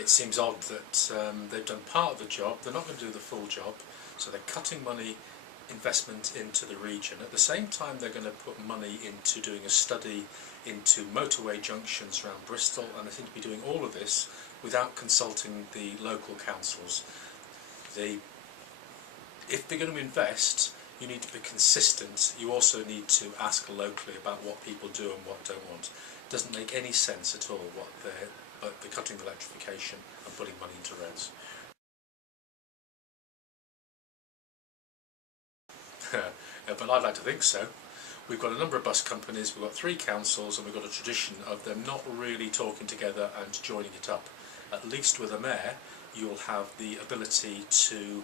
It seems odd that they've done part of the job, they're not going to do the full job, so they're cutting money investment into the region. At the same time they're going to put money into doing a study into motorway junctions around Bristol, and they seem to be doing all of this without consulting the local councils. If they're going to invest, you need to be consistent. You also need to ask locally about what people do and what don't want. It doesn't make any sense at all what they're cutting the electrification and putting money into roads. But I'd like to think so. We've got a number of bus companies, we've got 3 councils, and we've got a tradition of them not really talking together and joining it up. At least with a mayor, you'll have the ability to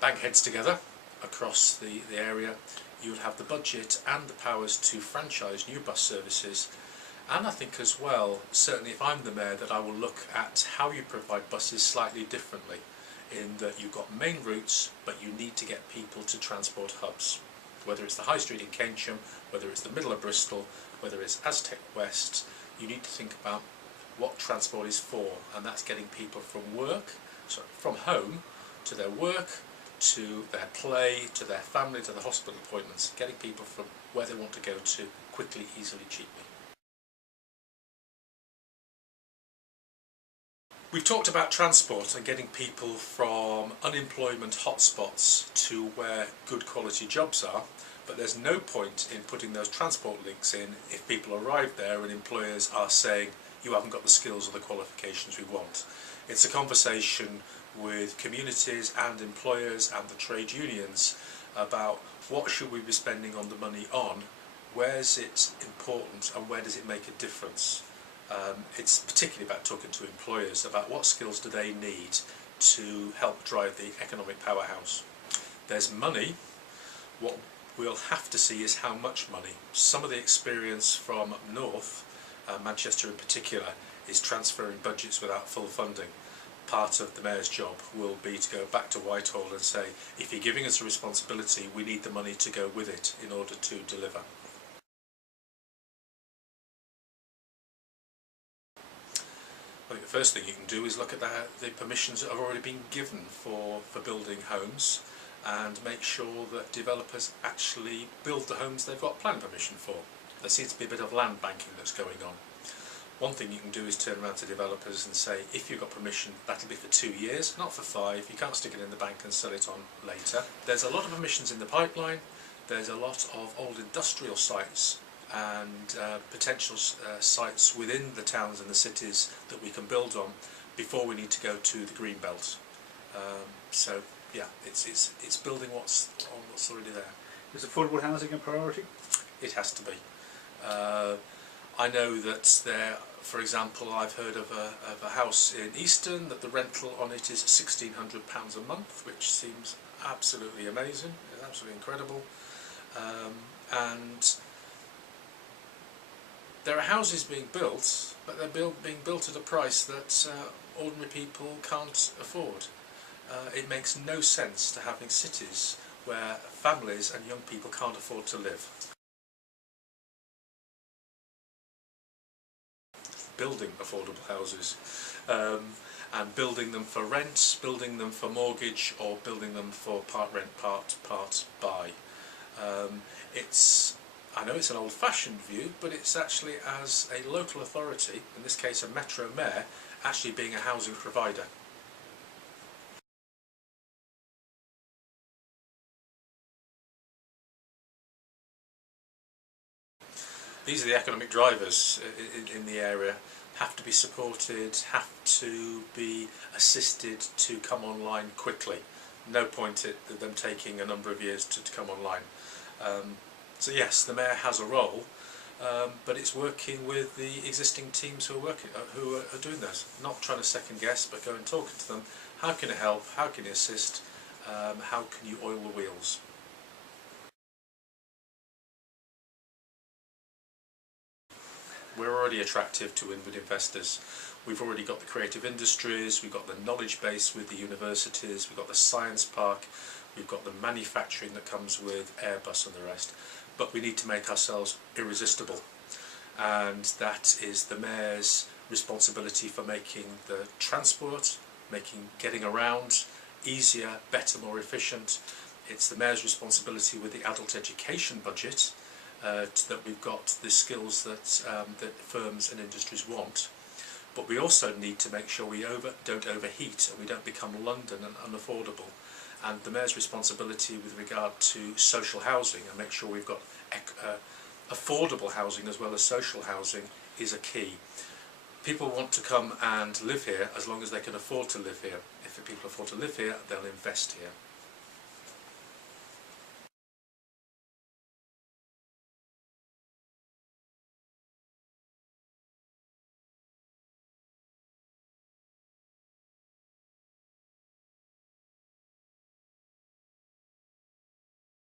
bang heads together across the area. You'll have the budget and the powers to franchise new bus services. And I think as well, certainly if I'm the mayor, that I will look at how you provide buses slightly differently, in that you've got main routes, but you need to get people to transport hubs. Whether it's the High Street in Keynsham, whether it's the middle of Bristol, whether it's Aztec West, you need to think about what transport is for, and that's getting people from home to their work, to their play, to their family, to the hospital appointments, getting people from where they want to go to quickly, easily, cheaply. We've talked about transport and getting people from unemployment hotspots to where good quality jobs are, but there's no point in putting those transport links in if people arrive there and employers are saying you haven't got the skills or the qualifications we want. It's a conversation with communities and employers and the trade unions about what should we be spending on the money on, where is it important and where does it make a difference. It's particularly about talking to employers about what skills do they need to help drive the economic powerhouse. There's money. What we'll have to see is how much money. Some of the experience from up north, Manchester in particular, is transferring budgets without full funding. Part of the mayor's job will be to go back to Whitehall and say, if you're giving us a responsibility, we need the money to go with it in order to deliver. I think the first thing you can do is look at the permissions that have already been given for building homes, and make sure that developers actually build the homes they've got planning permission for. There seems to be a bit of land banking that's going on. One thing you can do is turn around to developers and say, if you've got permission, that'll be for 2 years, not for 5. You can't stick it in the bank and sell it on later. There's a lot of permissions in the pipeline. There's a lot of old industrial sites and potential sites within the towns and the cities that we can build on before we need to go to the green belt. So yeah, it's building what's already there. Is affordable housing a priority? It has to be. I know that there, for example, I've heard of a house in Easton that the rental on it is £1,600 a month, which seems absolutely amazing, absolutely incredible. And there are houses being built, but they're being built at a price that ordinary people can't afford. It makes no sense to having cities where families and young people can't afford to live. Building affordable houses and building them for rent, building them for mortgage, or building them for part rent, part buy. I know it's an old-fashioned view, but it's actually as a local authority, in this case a metro mayor, actually being a housing provider. These are the economic drivers in the area. Have to be supported, have to be assisted to come online quickly. No point in them taking a number of years to come online. So yes, the mayor has a role, but it's working with the existing teams who are doing this. Not trying to second guess, but going and talking to them. How can it help? How can you assist? How can you oil the wheels? We're already attractive to inward investors. We've already got the creative industries, we've got the knowledge base with the universities, we've got the science park, we've got the manufacturing that comes with Airbus and the rest. But we need to make ourselves irresistible. And that is the mayor's responsibility for making the transport, making getting around easier, better, more efficient. It's the Mayor's responsibility with the adult education budget that we've got the skills that firms and industries want. But we also need to make sure we don't overheat and we don't become London and unaffordable. And the Mayor's responsibility with regard to social housing and make sure we've got affordable housing as well as social housing is a key. People want to come and live here as long as they can afford to live here. If people afford to live here, they'll invest here.